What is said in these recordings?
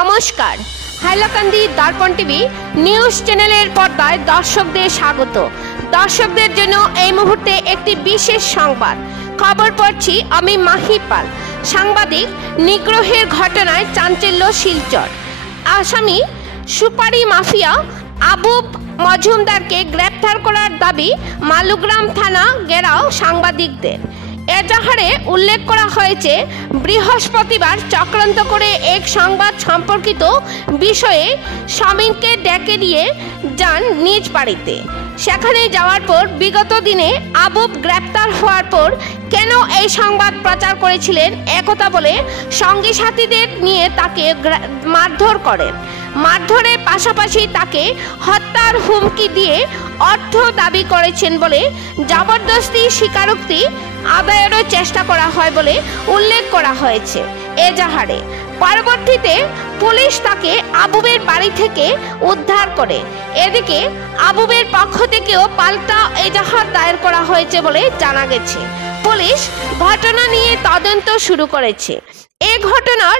নমস্কার, হাইলাকান্দি দর্পণ TV news চ্যানেলের পর্দায় দর্শকদের স্বাগত। দর্শকদের জন্য এই মুহূর্তে একটি বিশেষ সংবাদ। খবর পড়ছি আমি মাহি পাল। সাংবাদিক নিগ্রহের ঘটনায় চাঞ্চল্য শিলচর। আসামি সুপারি মাফিয়া আবুব মজুমদারকে গ্রেপ্তার করার দাবি মালুগ্রাম থানা ঘেরাও সাংবাদিকদের। এজাহারে উল্লেখ করা হয়েছে, বৃহস্পতিবার চক্রান্ত করে এক সংবাদ সম্পর্কিত বিষয়ে স্বামীকে ডেকে দিয়ে যান নিজ বাড়িতে। সেখানে যাওয়ার পর বিগত দিনে আবুব গ্রেপ্তার হওয়ার পর কেন এই সংবাদ প্রচার করেছিলেন একথা বলে সঙ্গী সাথীদের নিয়ে তাকে মারধর করেন। মারধরের পাশাপাশি তাকে হত্যার হুমকি দিয়ে অর্থ দাবি করেছেন বলে জবরদস্তি স্বীকারোক্তি আদায়েরও চেষ্টা করা হয় বলে উল্লেখ করা হয়েছে এজাহারে। পরবর্তীতে পুলিশ তাকে আবুবের বাড়ি থেকে উদ্ধার করে। এদিকে আবুবের পক্ষ থেকেও পাল্টা এজাহার দায়ের করা হয়েছে বলে জানা গেছে। পুলিশ ঘটনা নিয়ে তদন্ত শুরু করেছে। এই ঘটনার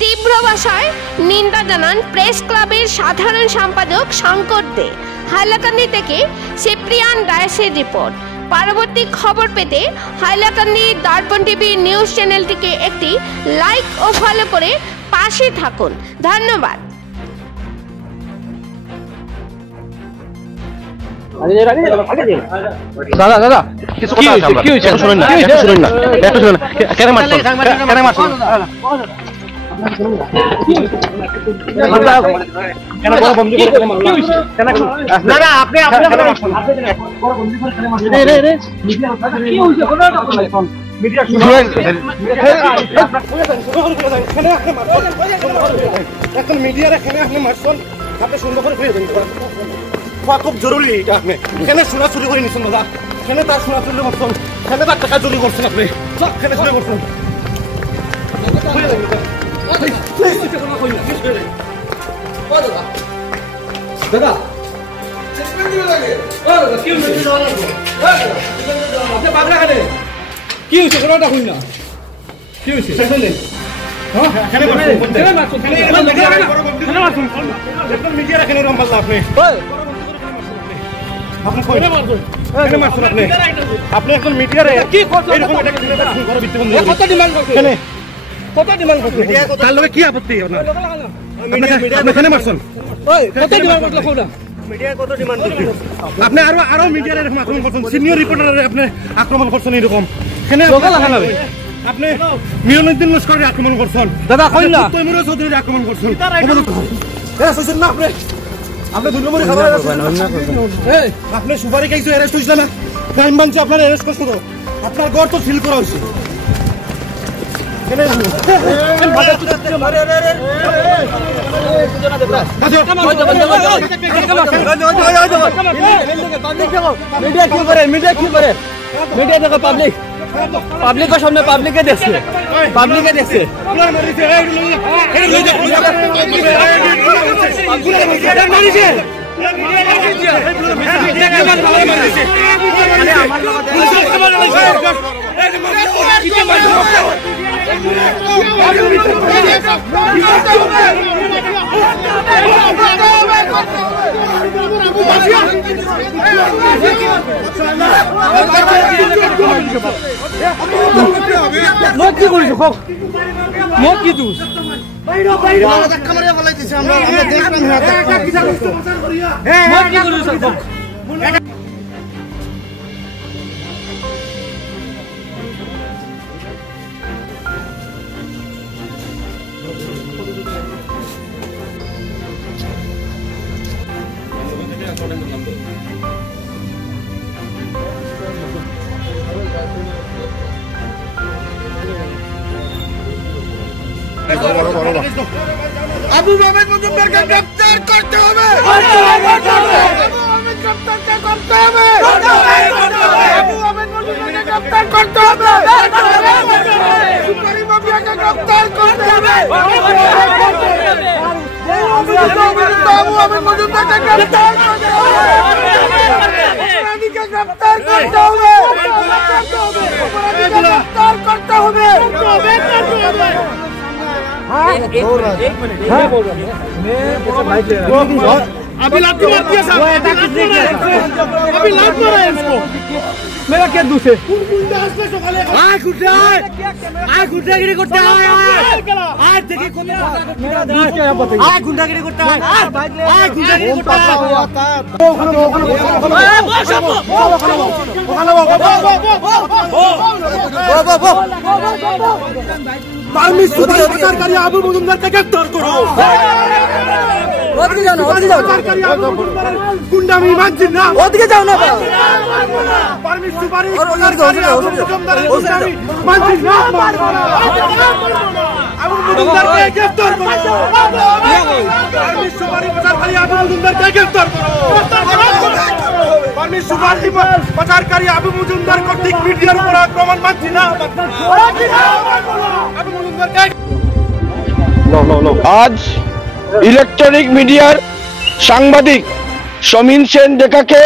তীব্র ভাষায় নিন্দা জানান প্রেস ক্লাবের সাধারণ সম্পাদক শঙ্কর দে। হাইলাকান্দি থেকে সিপ্রিয়ান ডায়েসের রিপোর্ট। পরবর্তী খবর পেতে হাইলাকান্দি দর্পণ টিভি নিউজ চ্যানেলটিকে একটি লাইক ও ফলো করে পাশে থাকুন। ধন্যবাদ। দাদা দাদা কিছু কথা আছে, কি হইছে শুনুন না, একটু শুনুন না, একটু শুনুন না, কেন মারছেন কেন মারছেন কেন বড় বন্ধু কেন মারছেন না না আপনি আপনি কেন মারছেন রে রে রে কি হইছে কোন মিডিয়া এখন মিডিয়ার এখানে আপনি মারছেন, আপনি সুন্দর করে ফিরে দেন। খুব জরুরি এটা। আপনি এখানে সোনা চুরি করে নিচ্ছেন দাদা, এখানে তার সোনা চুরি করছেন, এখানে তার টাকা চুরি করছেন, আপনি সব এখানে চুরি করছেন। দাদা কি হয়েছে কোনটা হই না, কি হয়েছে আপনি এখন মিডিয়ারে কি আপত্তি আপনি আরো মিডিয়ার এরকম আক্রমণ করছেন, সিনিয়র রিপোর্টার আপনি আক্রমণ করছেন এরকম আপনি মিলনুদ্দিন লস্করের আক্রমণ করছেন দাদা, তৈমুর চৌধুরীর আক্রমণ করছেন না আপনি আপনি সুপারি খাইছো, অ্যারেস্ট হয়েছিল না, ক্রাইম ব্রাঞ্চে আপনার অ্যারেস্ট করছো, তো আপনার ঘর তো সিল করা হয়েছে। মিডিয়া দেখো, পাবলিকের সামনে পাবলিকে দেখছে, পাবলিকে দেখছে মই কি কৰিছো কওক, মই কি দোষ আবু আহমেদ মজুমদারকে গ্রেফতার করতে হবে, আবু আহমেদ গ্রেফতারকে করতে হবে, আবু আহমেদ মজুমদারকে গ্রেফতার করতে হবে, সুপারি মাফিয়াকে গ্রেফতার করতে হবে, আবু আহমেদ মজুমদারকে গ্রেফতার করতে হবে, অপরাধীকে গ্রেফতার করতে হবে, গ্রেফতার করতে হবে। अभी लात मार दिया साहब, अभी लात मारा है इसको। मेरा क्या दोष है? आय गुंडागिरी करता है, आय देखिए कौन आय गुंडागिरी करता है, आय गुंडागिरी करता है। आबू मजुमदार का गिरफ्तार करो। गुंडा में मानছি না, ওদিকে যাও না। পারমিট সুপারিশ মানছি না, আবু মজুমদারকে গ্রেফতার করো। পারমিট সুপারিশ প্রচারকারী আবু মজুমদারকে গ্রেফতার করো। পারমিট সুপারিশ প্রচারকারী আবু মজুমদার কর্তৃক মিডিয়ার উপর আক্রমণ মানছি না। আবু মজুমদারকে আজ ইলেকট্রনিক মিডিয়ার সাংবাদিক সমীন সেন ডেকাকে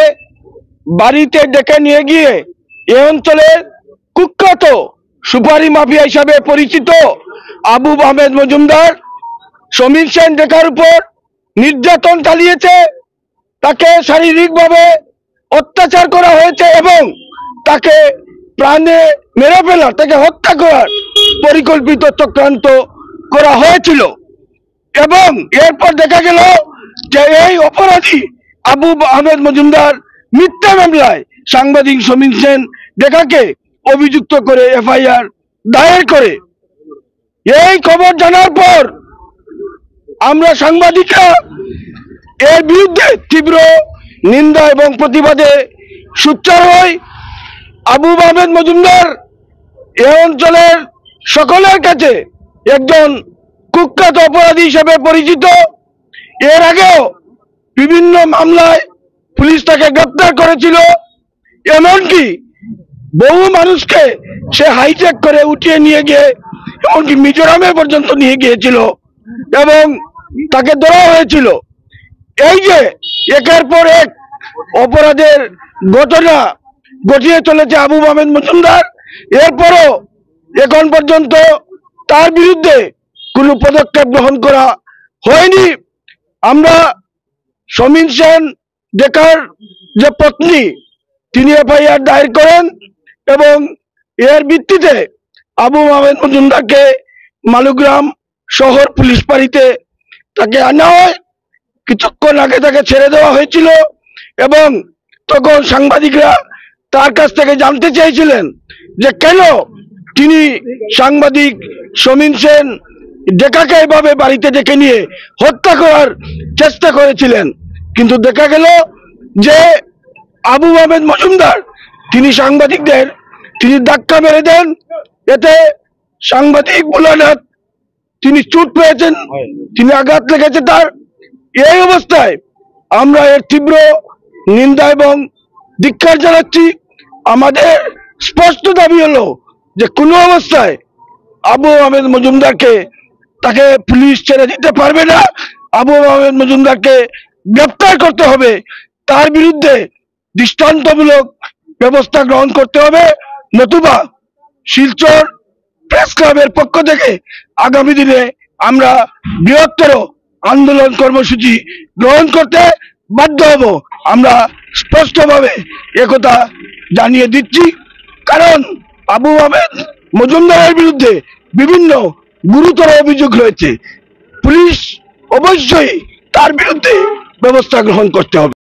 বাড়িতে ডেকে নিয়ে গিয়ে এ অঞ্চলের কুখ্যাত সুপারি মাফিয়া হিসাবে পরিচিত আবু আহমেদ মজুমদার সমীন সেন ডেকার উপর নির্যাতন চালিয়েছে, তাকে শারীরিকভাবে অত্যাচার করা হয়েছে এবং তাকে প্রাণে মেরে ফেলা, তাকে হত্যা করার পরিকল্পিত চক্রান্ত করা হয়েছিল। এবং এরপর দেখা গেল যে এই অপরাধী আবু আহমেদ মজুমদার মিথ্যা মামলায় সাংবাদিক সমীন সেন ডেকাকে অভিযুক্ত করে এফআইআর দায়ের করে। এই খবর জানার পর আমরা সাংবাদিকরা এর বিরুদ্ধে তীব্র নিন্দা এবং প্রতিবাদে সোচ্চার হই। আবু আহমেদ মজুমদার এ অঞ্চলের সকলের কাছে একজন কুখ্যাত অপরাধী হিসেবে পরিচিত। এর আগেও বিভিন্ন মামলায় পুলিশ তাকে গ্রেপ্তার করেছিল, এমনকি বহু মানুষকে সে হাইজ্যাক করে উঠিয়ে নিয়ে গিয়ে এমনকি মিজোরামে পর্যন্ত নিয়ে গিয়েছিল এবং তাকে ধরা হয়েছিল। এই যে একের পর এক অপরাধের ঘটনা ঘটিয়ে চলেছে আবু আহমেদ মজুমদার, এরপরও এখন পর্যন্ত তার বিরুদ্ধে কোনো পদক্ষেপ গ্রহণ করা হয়নি। আমরা সমীন সেন ডেকার যে পত্নী তিনি এফআইআর দায়ের করেন এবং এর ভিত্তিতে আবু আহমেদ মজুমদারকে মালুগ্রাম শহর পুলিশ ফাঁড়িতে তাকে আনা হয়। কিছুক্ষণ আগে তাকে ছেড়ে দেওয়া হয়েছিল এবং তখন সাংবাদিকরা তার কাছ থেকে জানতে চেয়েছিলেন যে কেন তিনি সাংবাদিক সমীন সেন ডেকাকে এভাবে বাড়িতে ডেকে নিয়ে হত্যা করার চেষ্টা করেছিলেন। কিন্তু দেখা গেল যে আবু আহমেদ মজুমদার তিনি সাংবাদিকদের ধাক্কা মেরে দেন, এতে সাংবাদিক ভোলানাথ তিনি চোট পেয়েছেন, তিনি আঘাত লেগেছে তার। এই অবস্থায় আমরা এর তীব্র নিন্দা এবং ধিক্কার জানাচ্ছি। আমাদের স্পষ্ট দাবি হলো যে কোনো অবস্থায় আবু আহমেদ মজুমদারকে তাকে পুলিশ ছেড়ে দিতে পারবে না। আবু আহমেদ মজুমদারকে গ্রেফতার করতে হবে, তার বিরুদ্ধে দৃষ্টান্তমূলক ব্যবস্থা গ্রহণ করতে হবে, নতুবা শিলচর প্রেস ক্লাবের পক্ষ থেকে আগামী দিনে আমরা বৃহত্তর আন্দোলন কর্মসূচি গ্রহণ করতে বাধ্য হব। আমরা স্পষ্টভাবে একথা জানিয়ে দিচ্ছি, কারণ আবু আহমেদ মজুমদারের বিরুদ্ধে বিভিন্ন গুরুতর অভিযোগ রয়েছে। পুলিশ অবশ্যই তার বিরুদ্ধে ব্যবস্থা গ্রহণ করতে হবে।